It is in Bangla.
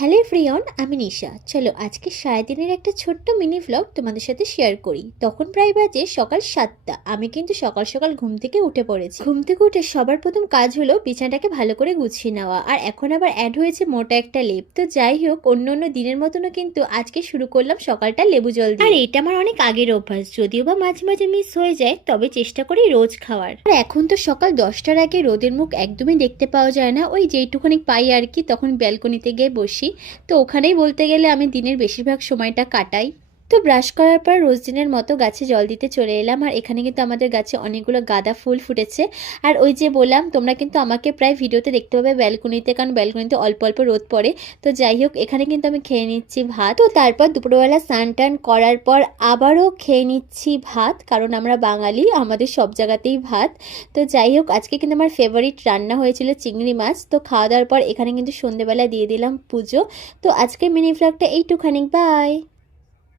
হ্যালো এভরিওয়ান, আমি নিশা। চলো আজকে সারাদিনের একটা ছোট্ট মিনি ভ্লগ তোমাদের সাথে শেয়ার করি। তখন প্রায় বাজে সকাল 7টা। আমি কিন্তু সকাল সকাল ঘুম থেকে উঠে পড়েছি। ঘুম থেকে উঠে সবার প্রথম কাজ হলো বিছানাটাকে ভালো করে গুছিয়ে নেওয়া। আর এখন আবার অ্যাড হয়েছে মোটা একটা লেপ। তো যাই হোক, অন্য অন্য দিনের মতনও কিন্তু আজকে শুরু করলাম সকালটা লেবু জল দিয়ে। আর এটা আমার অনেক আগের অভ্যাস, যদিও বা মাঝে মাঝে মিস হয়ে যায়, তবে চেষ্টা করি রোজ খাওয়ার। আর এখন তো সকাল 10টার আগে রোদের মুখ একদমই দেখতে পাওয়া যায় না। ওই যেইটুখানি পাই আর কি, তখন ব্যালকনিতে গিয়ে বসি। তো ওখানেই বলতে গেলে আমি দিনের বেশিরভাগ সময়টা কাটাই। তো ব্রাশ করার পর রোজ দিনের মতো গাছে জল দিতে চলে এলাম। আর এখানে কিন্তু আমাদের গাছে অনেকগুলো গাঁদা ফুল ফুটেছে। আর ওই যে বললাম, তোমরা কিন্তু আমাকে প্রায় ভিডিওতে দেখতে পাবে ব্যালকনিতে, কারণ ব্যালকনিতে অল্প অল্প রোদ পড়ে। তো যাই হোক, এখানে কিন্তু আমি খেয়ে নিচ্ছি ভাত। তো তারপর দুপুরবেলা স্নান টান করার পর আবারও খেয়ে নিচ্ছি ভাত, কারণ আমরা বাঙালি, আমাদের সব জায়গাতেই ভাত। তো যাই হোক, আজকে কিন্তু আমার ফেভারিট রান্না হয়েছিল চিংড়ি মাছ। তো খাওয়া দাওয়ার পর এখানে কিন্তু সন্ধেবেলা দিয়ে দিলাম পুজো। তো আজকের মিনি ভ্লগটা এইটুখানি, বাই।